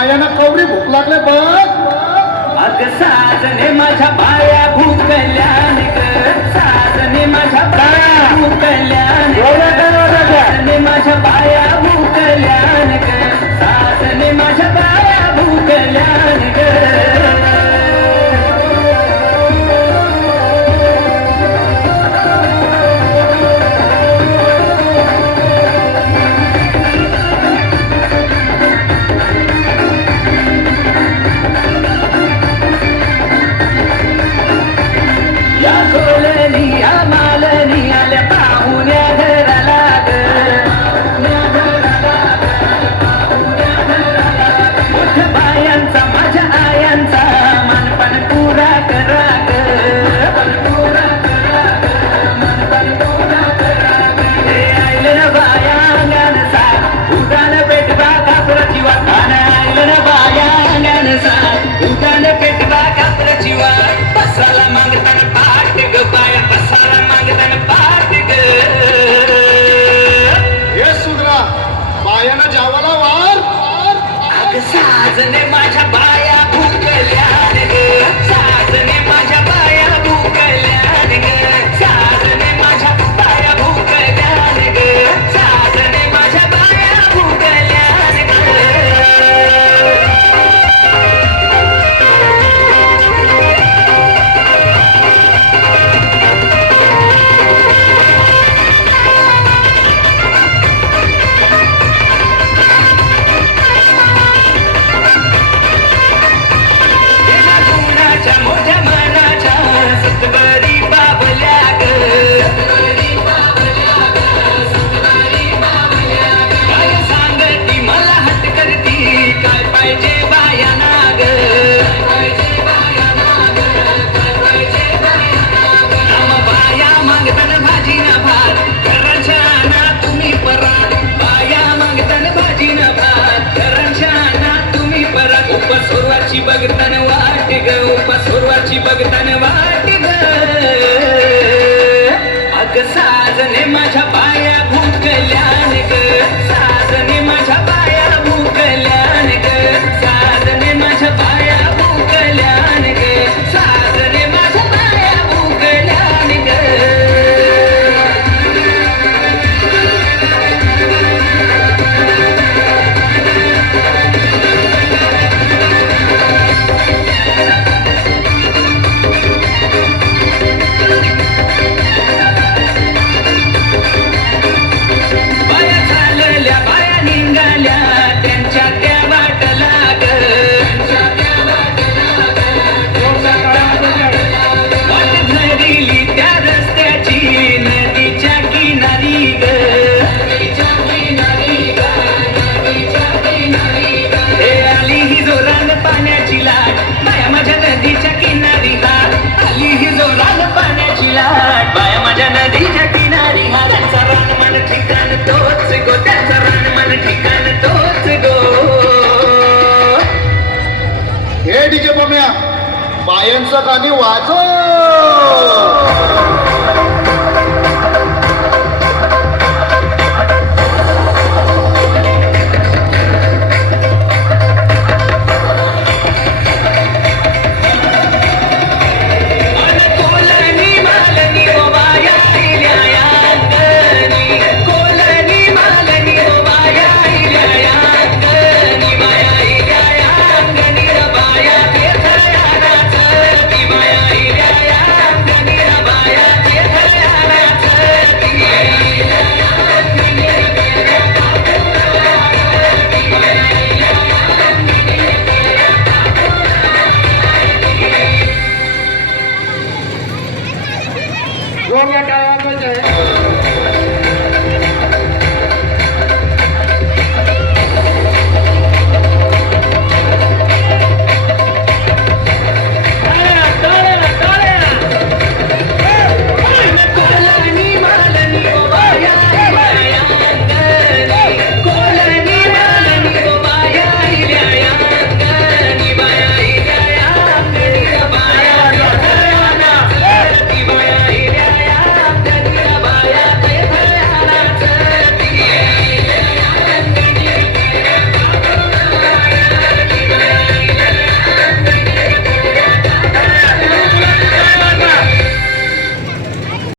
बायाना कवरी भूक लागले बघ. अग साजने माझ्या बाया भूकल्यान ग, साजने माझ्या बाया भूकल्यान ग, साजने माझ्या बाया भूकल्यान ग, साजने माझ्या बाया भूकल्यान ग. या कोलनी या मालनी आल्या पाहुण्या घराला ग, मोठ्या बायांचा माझ्या आयांचा मानपण पुरा करा ग, हे आईले ना बाया अंगण सा उदान पेटवा कापराची वाट, आईले ना बाया अंगण सा उदान पेटवा कापराची वाट, बसाला मागताना पाठ ग बाया, बसाला मागताना पाठ ग. हे सुधरा बायाना जावाला वार. अग साजने माझ्या बाया भूकल्यान ग, साजने माझ्या बाया भूकल्यान ग, साजने माझ्या बाया भूकल्यान ग, साजने माझ्या बाया भूकल्यान ग. गुणाच्या मोठ्या मनाच्या सतबरी बाबल्या ग, काय सांगती मला हट करती, काय पाहिजे बायाना ग, आम बाया मागताना भाजी ना भात, घराच्या ना तुम्ही परात, बाया मागताना भाजी ना भात, घराच्या ना तुम्ही परात, उपसोरवाची बघताना वाट ग, उपसोरवाची बघताना वाट ग. अग साजने माझ्या बाया भूकल्यान ग, साजने माझ्या बाया भूकल्यान ग, साजने माझ्या बाया भूकल्यान ग, साजने माझ्या बाया भूकल्यान ग. बाया झालेल्या बाया निघाल्या त्यांच्या त्या वाटला ग, वाट धरली त्या रस्त्याची नदीच्या किनारी ग, हे आली ही जोरान पाण्याची लाट, बाया माझ्या नदीच्या किनारी हात, आली ही जोरान पाण्याची लाट, बाया माझ्या नदीच्या किनारी हात, त्यांचा रान मन ठिकाण तोच गो, त्यांचा रान मन ठिकाण तोच गो. हे डीजे पम्या बायांचं गाणी वाजव.